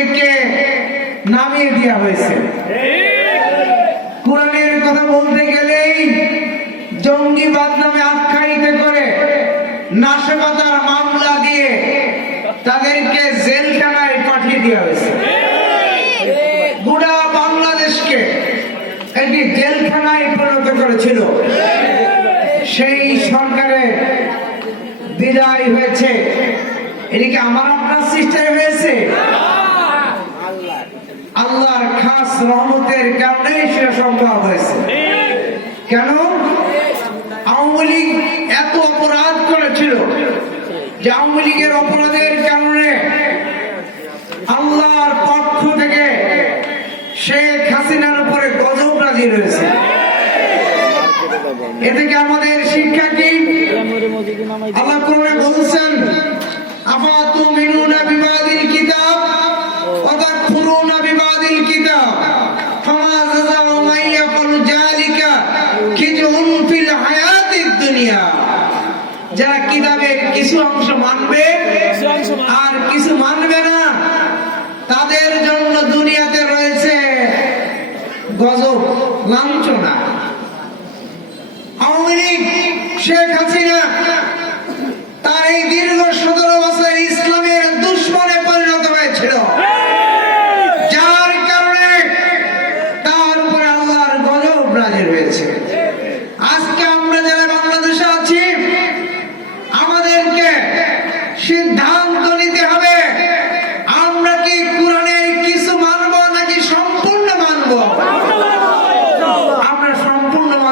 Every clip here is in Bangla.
তাদেরকে নামিয়ে দেওয়া হয়েছে। কোরআনের কথা বলতে গেলেই জঙ্গিবাদ নামে আখ্যায়িত করে নাশকতার মামলা দিয়ে তাদেরকে জেল টানায় পাঠিয়ে দেওয়া হয়েছে। সেই সরকারে বিদায় হয়েছে। এদিকে আমার আপনার সৃষ্টি হয়েছে। রহমতের কারণেই সেটা সম্ভব হয়েছে। কেন? আওয়ামী লীগ এত অপরাধ করেছিল যে আওয়ামী লীগের অপরাধের কারণে আল্লাহর পক্ষ থেকে শেখ হাসিনার উপরে গজব রাজি রয়েছে এ থেকে আমাদের শিক্ষা কি? আল্লাহ করে বলছেন আপাত মিনুনা বিবাদী যারা কিতাবের কিছু অংশ মানবে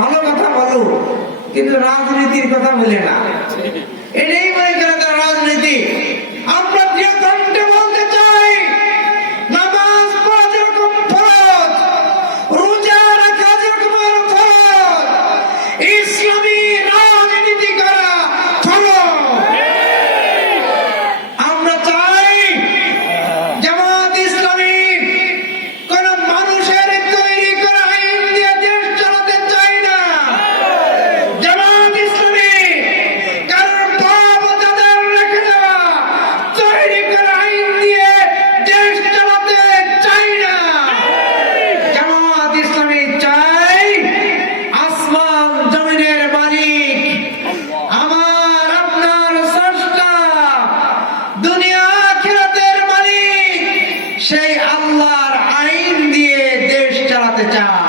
ভালো কথা বলো কিন্তু রাজনীতির কথা বলে না। এটাই মনে করে the town.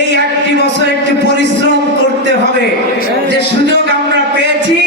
এই একটি বছর একটি পরিশ্রম করতে হবে। যে সুযোগ আমরা পেয়েছি